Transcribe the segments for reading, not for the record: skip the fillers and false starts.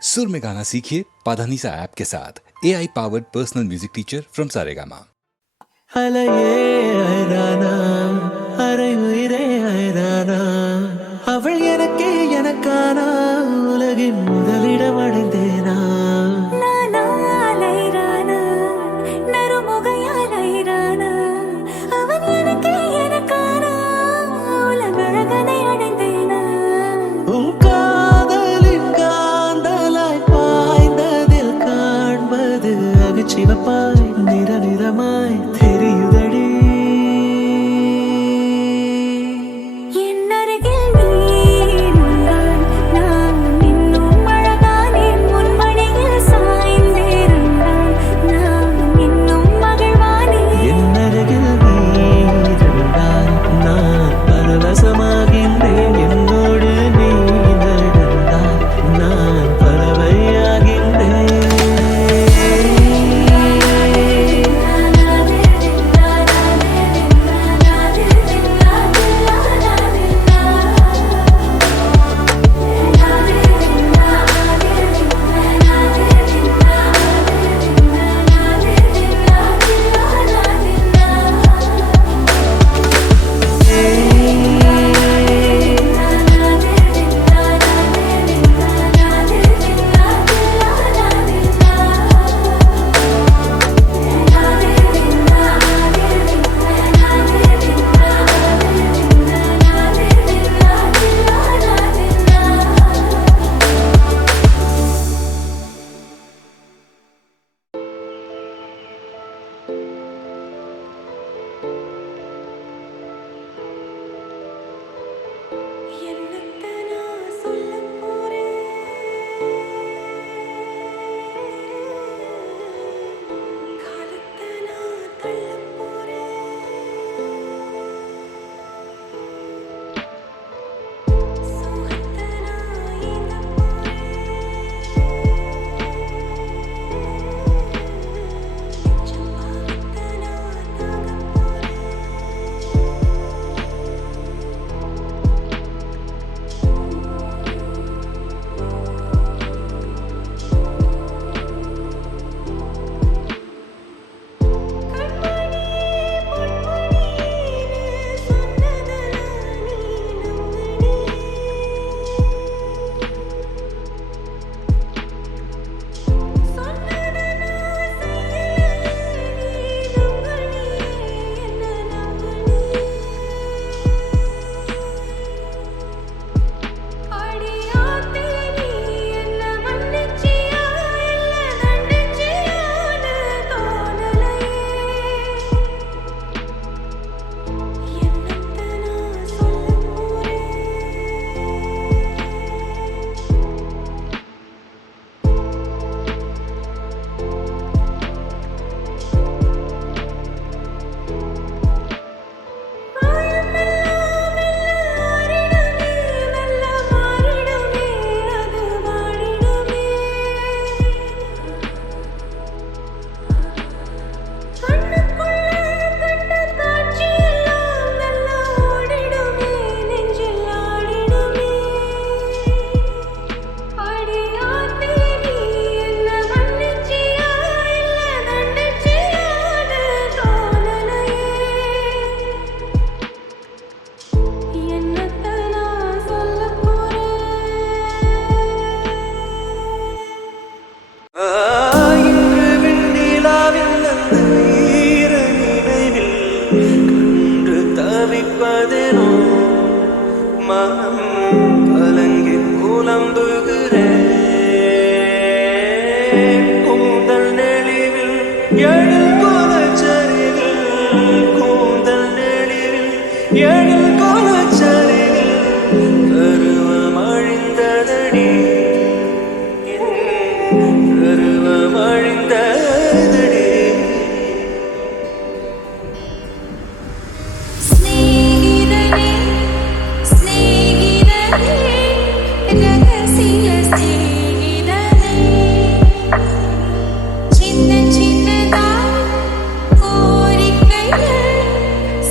सुर में गाना सीखिए पाधानीसा ऐप के साथ AI powered personal music teacher from Saregama. அலையே ஐரானா அரை உயிரே ஐரானா அவள் எனக்கே எனக்கானா உலகின் முதலிடம் அடைந்தேனா உன் காதலின் காந்தலாய் பாய்ந்ததில் காண்பது அகச்சிவப்பாய் நிற நிறமாய் தெரியுதடி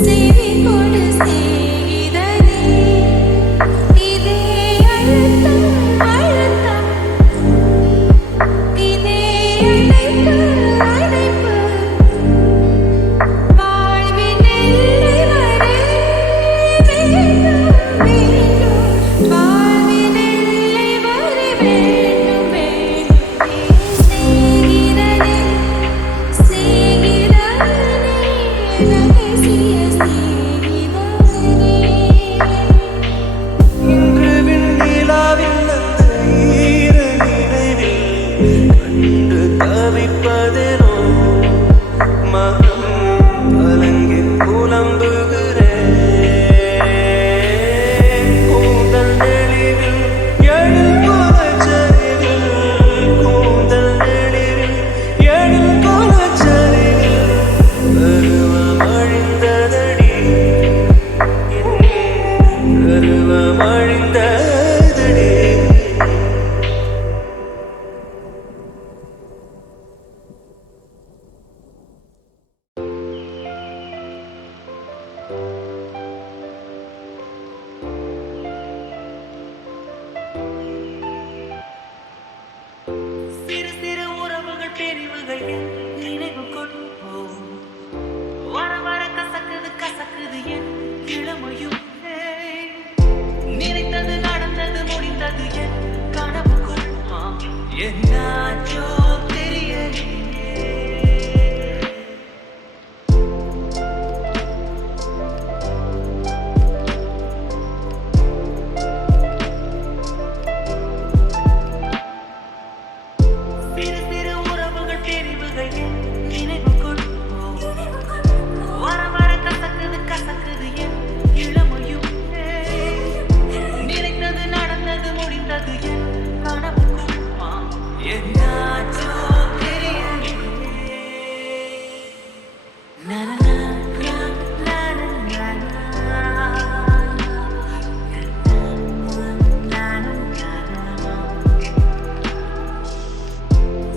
Say, இன்று விண்ணிலாவில் அந்த ஈர நினைவில் கண்டு தவிப்பதெனோ மனம் கலங்கி புலம்புகிறேன் கூந்தல் நெளிவில் எழில் கோலச்சரிவில் கூந்தல் நெளிவில் எழில் கோலச்சரிவில் பருவம் அழிந்ததடி பருவம் அழிந்ததடி சிறு சிறு உறவுகள் பிரிவுகள் என் நினைவுக்குள் போகும் வர வர கசக்குது கசக்குது என் இளமையும் நினைத்தது நடந்தது முடிந்தது என் கனவுக்குள் என்னாச்சோ தெரியலையே சிறு சிறு உறவுகள் பிரிவுகள் என் நினைவுக்குள் வர வர கசக்குது கசக்குது என் இளமையும் நினைத்தது நடந்தது முடிந்தது என் கனவுக்குள் என்னாச்சோ தெரியலையே நனனா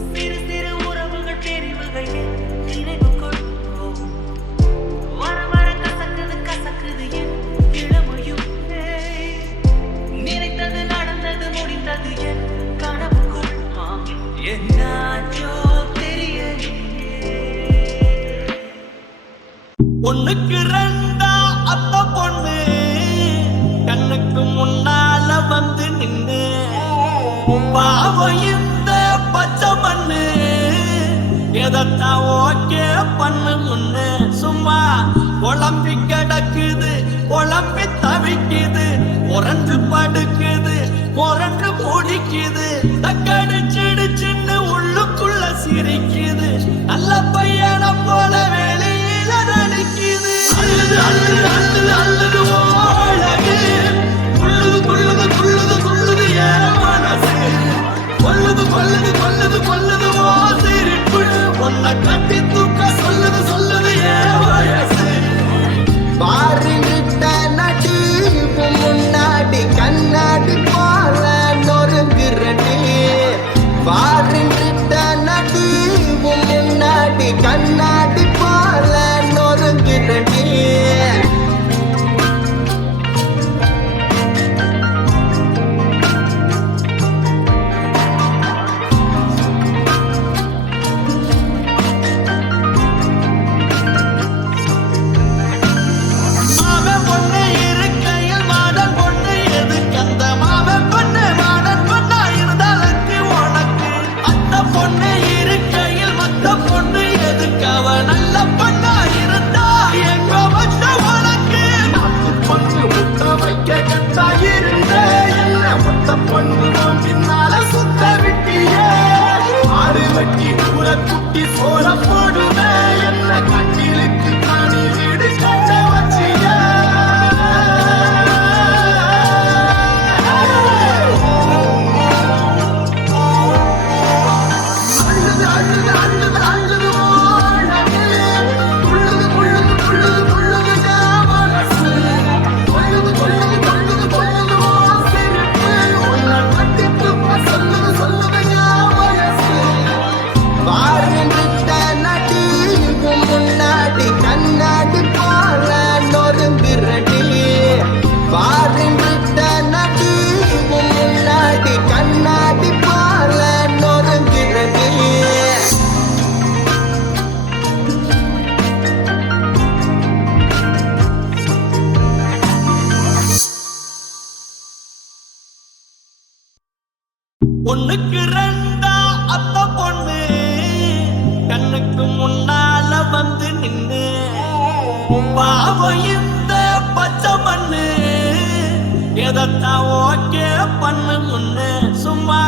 சிறு சிறு உறவுகள் பிரிவுகள் என் நினைவுக்குள் வர வர கசக்குது கசக்குது என் இளமையும் நினைத்தது நடந்தது முடிந்தது என் கனவுக்குள் என்னாச்சோ தெரியலையே ஒண்ணுக்கு ரெண்டா அத்த பொண்ணு கண்ணுக்கு முன்னால வந்து நின்னு பாவம் இந்த பச்சை மண்ணு எதத்தான் ஓகே பண்ணு முன்னு சும்மா குழம்பி கிடக்குது குழம்பி தவிக்குது உறந்து படுக்குது புரண்டு முடிக்குது தக்கடிச்சிடுச்சின்னு உள்ளுக்குள்ள சிரிக்குது நல்ல பையனை போல வெளியில நடிக்குது அழுது அழுது அழுது அழுது அழகு துள்ளுது துள்ளுது துள்ளுது துள்ளுது ஏன் மனசு கொல்லுது கொல்லுது கொல்லுது கொல்லுது ஓ சிரிப்பு உன்னை கட்டி தூக்க சொல்லுது சொல்லுது ஏன் வயசு பாருங்கிட்ட நடு முன்னாடி கண்ணாடி போல நொறுங்குறடி பாருங்கிட்ட நடு முன்னாடி கண்ணாடி போல நொறுங்குறடி மாமன் பொண்ணு இருக்கையில் மாடன் பொண்ணு எதுக்கு அந்த மாமன் பொண்ணு மாடன் பொண்ணா இருந்தாலுக்கு உனக்கு ஒண்ணுக்கு ரெண்டா அத்த பொண்ணு கண்ணுக்கு முன்னால வந்து நின்னு பாவம் இந்த பச்சை மண்ணு எதத்தான் ஓகே பண்ணு முன்னு சும்மா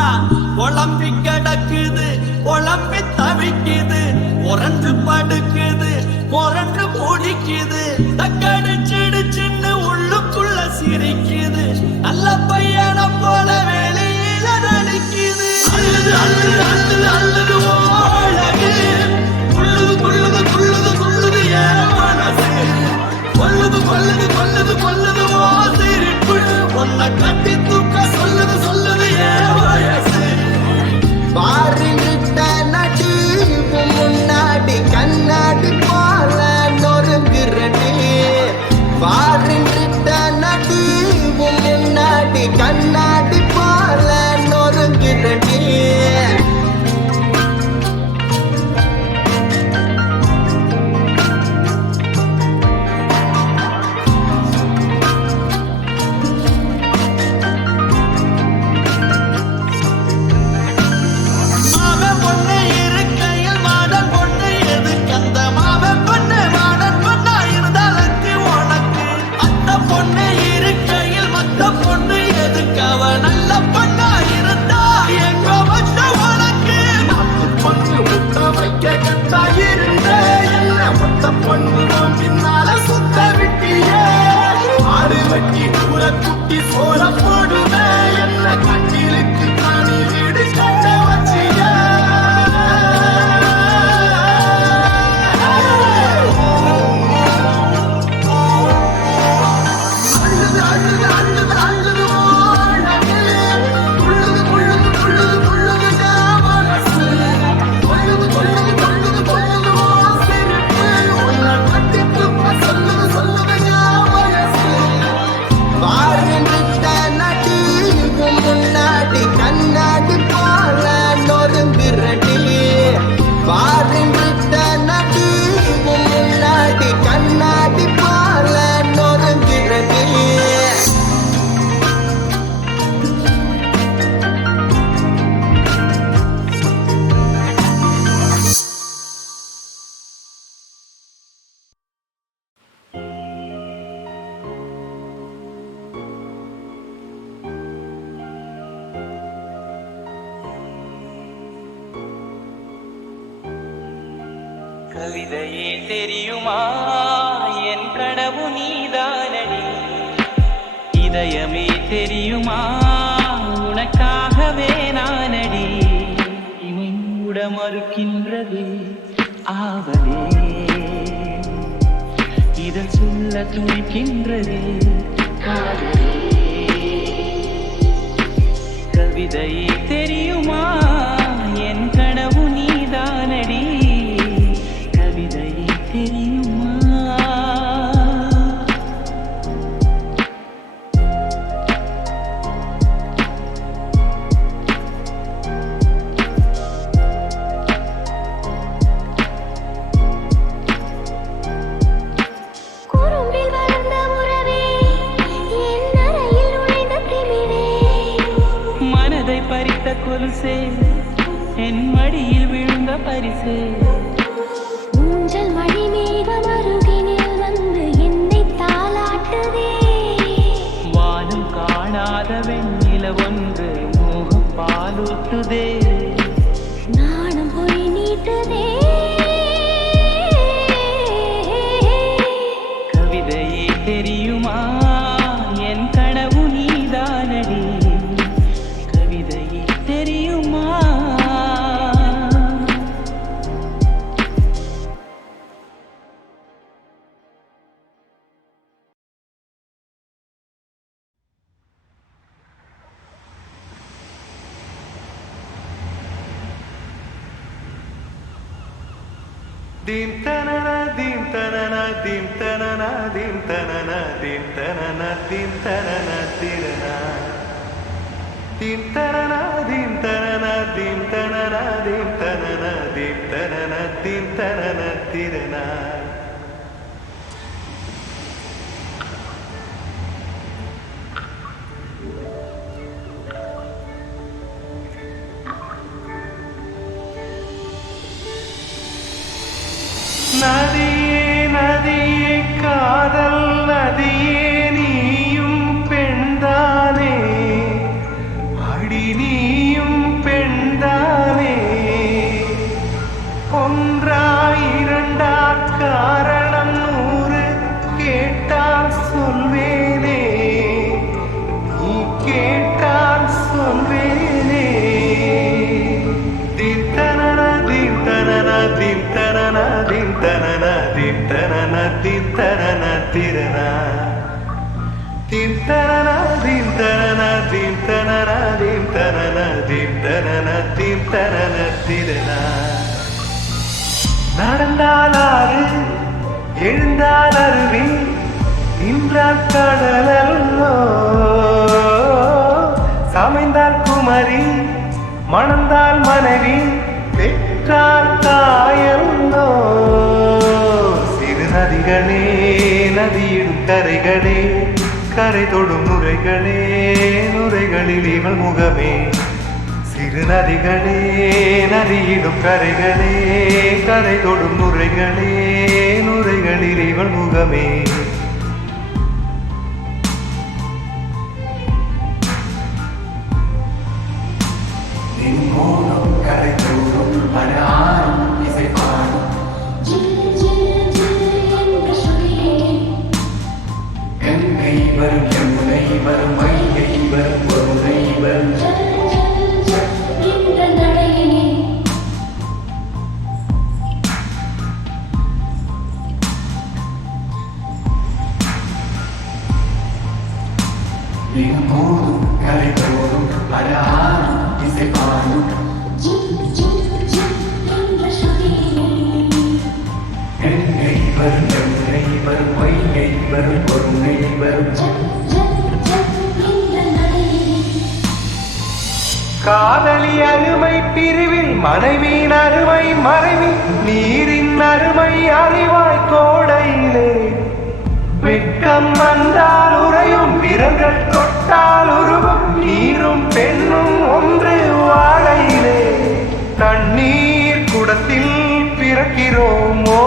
குழம்பி கிடக்குது குழம்பி தவிக்குது உரண்டு படுக்குது முரண்டு முடிக்குது தக்கடிச்சிடுச்சின்னு உள்ளுக்குள்ள சிரிக்குது நல்ல பையன போல வெளியில நடிக்குது அழுது அழுது அழுது அழுது அழகு குள்ளுது குள்ளுது குள்ளுது குள்ளுது ஏன் மனசு கொல்லுது கொல்லுது கொல்லுது கொல்லுது ஓ சிரிப்பு உன்னை கட்டி தூக்க சொல்லுது சொல்லுது ஏன் வயசு பாருங்கிட்ட நடி முன்னாடி கண்ணாடி போல நொறுங்குறடி பாருங்கிட்ட நடி முன்னாடி கண்ணாடி போல நொறுங்குறடி பின்னால சுத்த விட்டிய ஆடு வட்டி கூட குட்டி சோற போடுவே என்ன கட்டிலுக்கு தனி வீடு கட்ட வச்சிய அழுது அழுது அழுது அழுது உள்ளது உள்ளது உள்ளது உள்ளது மனசு கொள்ளுது கொள்ளுது கொள்ளுது கொள்ளுது சொல்லுது சொல்லுது வயசு பாருங்கிட்ட நடி முன்னாடி கண்ணாடி போல நொறுங்குறடி பாருங்கிட்ட நடி முன்னாடி கண்ணாடி போல நொறுங்குறடி கவிதையே தெரியுமா என் கனவு நீதானடி இதயமே தெரியுமா உனக்காகவே நானடி இமை மூட மறுக்கின்றது ஆவலே இதழ் சொல்ல துணிக்கின்றது காதலே கவிதையே தெரியுமா என் கனவு நீதானடி கவிதையே தெரியுமா பறித்த கொலுசே என் மடியில் விழுந்த பரிசே ஊஞ்சல் மணி மேகம் அருகினில் வந்து என்னை தாலாட்டுதே வானம் காணாத வெண்ணில ஒன்று மோகம் பாலூட்டுதே நாணம் போய் நீட்டுதே கவிதையே தெரியுமா என் கனவு நீதானடி தெரியுமா Dim tanana dim tanana dim tanana dim tanana dim tanana dim tanana tirana dim tanana dim tanana dim tanana dim tanana dim tanana dim tanana tirana நதியே நதியே காதல் நதியே நீயும் பெண்தானே அடி நீயும் பெண்தானே ஒன்றா இரண்டா காரணம் 100 கேட்டால் சொல்வேனே நீ கேட்டால் சொல்வேனே தீம் தனன தீம் தனன தீம் தனன தீம் தனன தீம் தனன தீம் தனன திரனா தீம் தனன தீம் தனன தீம் தனன தீம் தனன தீம் தனன தீம் தனன திரனா நடந்தால் ஆறு எழுந்தால் அருவி நின்றால் கடலோ சமைந்தால் குமரி மணந்தால் மனைவி பெற்றால் தாயந்தோ சிறு நதிகளே நதியிடும் கரைகளே கரை தொடும் நுரைகளே நுரைகளில் இவள் முகமே சிறு நதிகளே நதியிடும் கரைகளே கரை தொடும் நுரைகளே நுரைகளில் இவள் முகமே கரை தோறும் அனாரும் இசை பாடும் கங்கை வரும் யமுனை வரும் வைகை வரும் பொருளை வரும் போதும் கரை தோறும் அனாரும் இசை பாடும் கங்கை வரும் யமுனை வரும் வைகை வரும் பொருளை வரும் காதலி அருமை பிரிவில் மனைவியின் அருமை மறைவில் நீரின் அருமை அறிவாய் கோடையிலே வெட்கம் வந்தால் உறையும் விரல்கள் தொட்டால் உருவும் நீரும் பெண்ணும் ஒன்று வாழையிலே தண்ணீர் குடத்தில் பிறக்கிறோமோ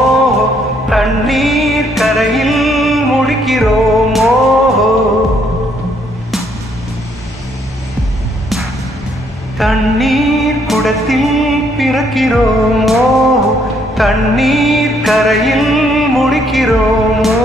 தண்ணீர் கரையில் முழிக்கிறோமோ தண்ணீர் குடத்தில் பிறக்கிறோமோ தண்ணீர் கரையில் முடிக்கிறோமோ